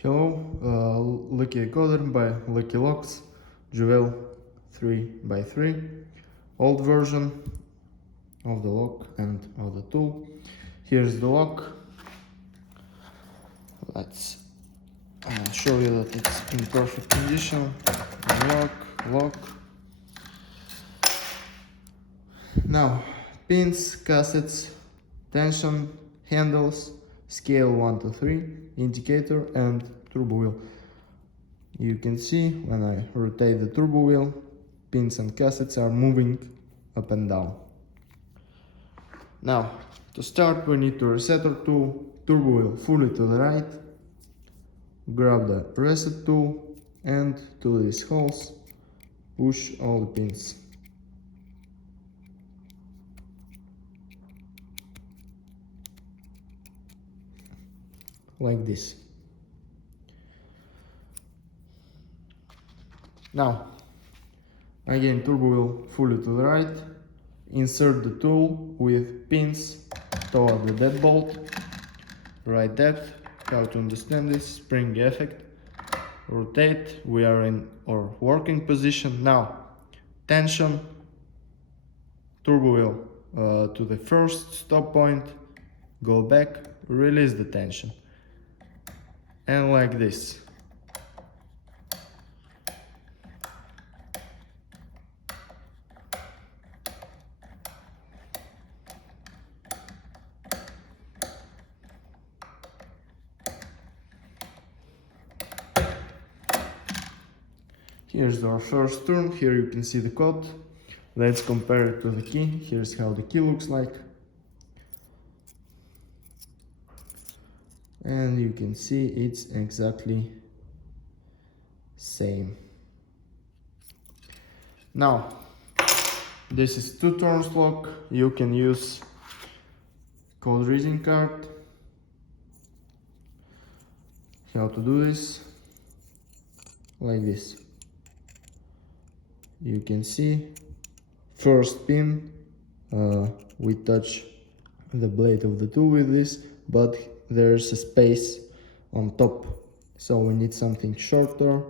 Hello, Luckydecoder by Luckylocks, Juwel 3x3, old version of the lock and of the tool. Here's the lock. Let's show you that it's in perfect condition. Lock. Now, pins, cassettes, tension, handles, scale 1 to 3, indicator and turbo wheel. You can see when I rotate the turbo wheel, pins and cassettes are moving up and down. Now, to start we need to reset our tool, turbo wheel fully to the right, grab the reset tool and to these holes push all the pins. Like this. Now, again, turbo wheel fully to the right, insert the tool with pins toward the deadbolt, right depth, how to understand this, spring effect, rotate, we are in our working position. Now, tension, turbo wheel to the first stop point, go back, release the tension. And like this. Here's our first turn. Here you can see the code. Let's compare it to the key. Here's how the key looks like. And you can see it's exactly same. Now, this is 2 turns lock. You can use code reading card. How to do this? Like this. You can see first pin, we touch the blade of the tool with this, but there's a space on top, so we need something shorter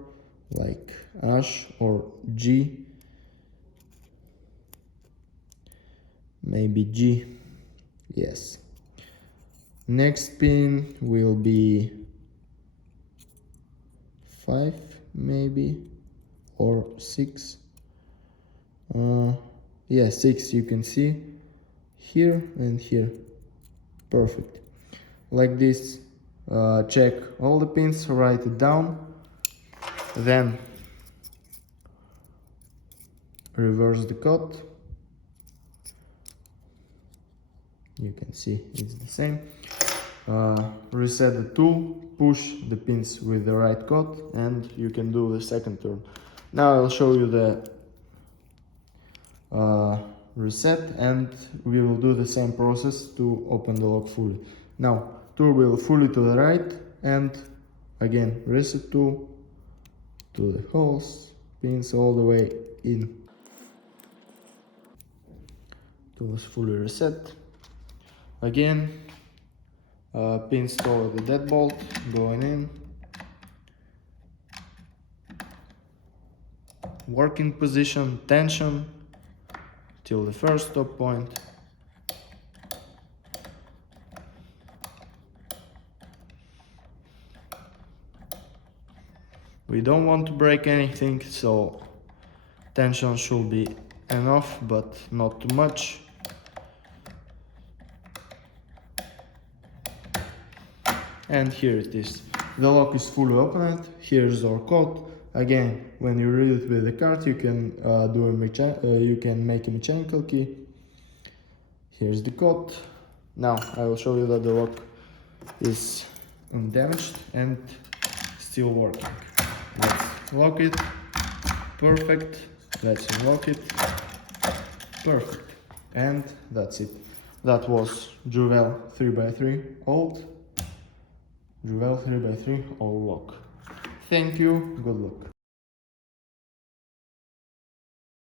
like H or G, maybe G, yes. Next pin will be 5 maybe, or 6, yeah, 6 you can see here and here, perfect. Like this, check all the pins, write it down, then reverse the code. You can see it's the same. Reset the tool, push the pins with the right code, and you can do the second turn. Now I'll show you the reset, and we will do the same process to open the lock fully. Now, turbo wheel fully to the right, and again reset tool to the holes, pins all the way in. Tool is fully reset. Again, pins toward the deadbolt, going in. Working position, tension till the first stop point. We don't want to break anything, so tension should be enough, but not too much. And here it is. The lock is fully opened. Here's our code. Again, when you read it with the card, you can make a mechanical key. Here's the code. Now I will show you that the lock is undamaged and still working. Let's lock it. Perfect. Let's unlock it. Perfect. And that's it. That was Juwel 3x3 old. Juwel 3x3 old lock. Thank you. Good luck.